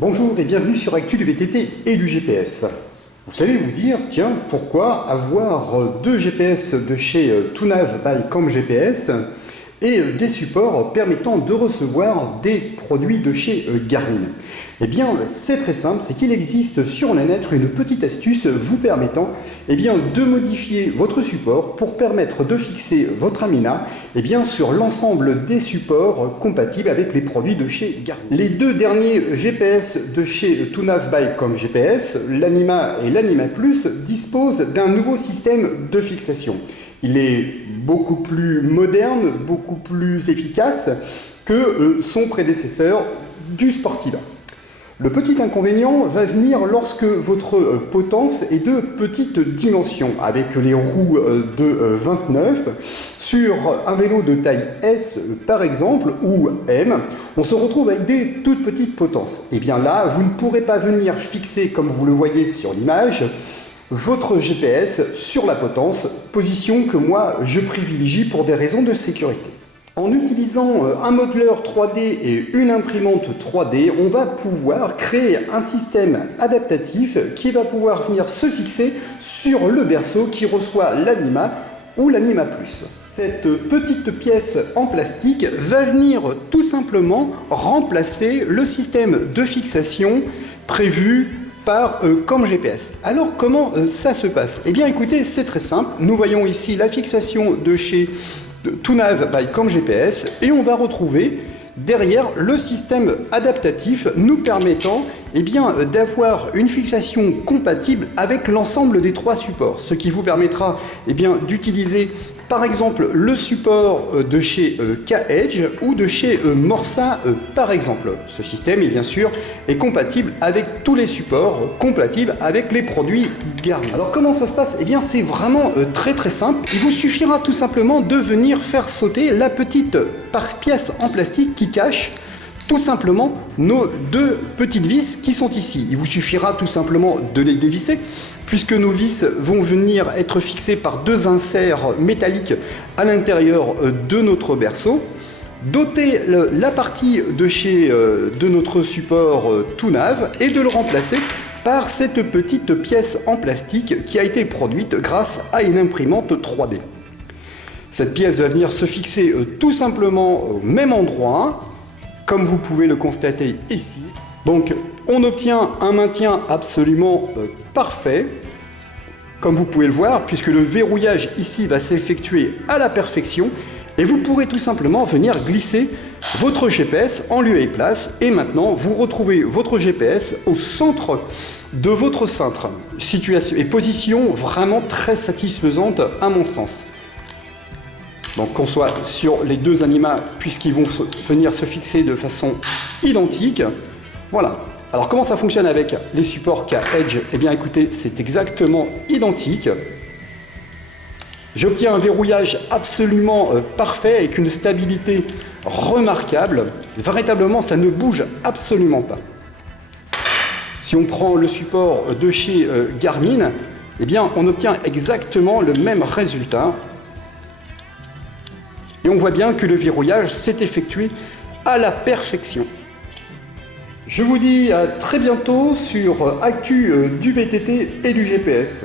Bonjour et bienvenue sur Actu du VTT et du GPS. Vous allez vous dire, tiens, pourquoi avoir deux GPS de chez TUNAV by CamGPS et des supports permettant de recevoir des produits de chez Garmin? Eh bien, c'est très simple, c'est qu'il existe sur le net une petite astuce vous permettant de modifier votre support pour permettre de fixer votre Amina sur l'ensemble des supports compatibles avec les produits de chez Garmin. Les deux derniers GPS de chez TUNAV by CamGPS, l'Anima et l'Anima Plus, disposent d'un nouveau système de fixation. Il est beaucoup plus moderne, beaucoup plus efficace que son prédécesseur du Sportiva. Le petit inconvénient va venir lorsque votre potence est de petite dimension, avec les roues de 29. Sur un vélo de taille S par exemple, ou M, on se retrouve avec des toutes petites potences. Et bien là, vous ne pourrez pas venir fixer, comme vous le voyez sur l'image, votre GPS sur la potence, position que moi je privilégie pour des raisons de sécurité. En utilisant un modeleur 3D et une imprimante 3D, on va pouvoir créer un système adaptatif qui va pouvoir venir se fixer sur le berceau qui reçoit l'Anima ou l'Anima Plus. Cette petite pièce en plastique va venir tout simplement remplacer le système de fixation prévu par CamGPS. Alors comment ça se passe? Eh bien écoutez, c'est très simple. Nous voyons ici la fixation de chez TUNAV by CamGPS et on va retrouver derrière le système adaptatif nous permettant d'avoir une fixation compatible avec l'ensemble des trois supports, ce qui vous permettra d'utiliser par exemple le support de chez K-Edge ou de chez Morsa par exemple. Ce système bien sûr est compatible avec tous les supports, compatible avec les produits Garmin. Alors comment ça se passe? Eh bien c'est vraiment très simple. Il vous suffira tout simplement de venir faire sauter la petite pièce en plastique qui cache tout simplement nos deux petites vis qui sont ici. Il vous suffira tout simplement de les dévisser, puisque nos vis vont venir être fixées par deux inserts métalliques à l'intérieur de notre berceau. Doter la partie de notre support TUNAV et de le remplacer par cette petite pièce en plastique qui a été produite grâce à une imprimante 3D. Cette pièce va venir se fixer tout simplement au même endroit, comme vous pouvez le constater ici. Donc on obtient un maintien absolument parfait, comme vous pouvez le voir, puisque le verrouillage ici va s'effectuer à la perfection et vous pourrez tout simplement venir glisser votre GPS en lieu et place et maintenant vous retrouvez votre GPS au centre de votre cintre. Situation et position vraiment très satisfaisante à mon sens. Donc qu'on soit sur les deux Anima puisqu'ils vont venir se fixer de façon identique. Voilà. Alors comment ça fonctionne avec les supports K-Edge? Eh bien écoutez, c'est exactement identique. J'obtiens un verrouillage absolument parfait avec une stabilité remarquable. Véritablement, ça ne bouge absolument pas. Si on prend le support de chez Garmin, eh bien on obtient exactement le même résultat. Et on voit bien que le verrouillage s'est effectué à la perfection. Je vous dis à très bientôt sur Actu du VTT et du GPS.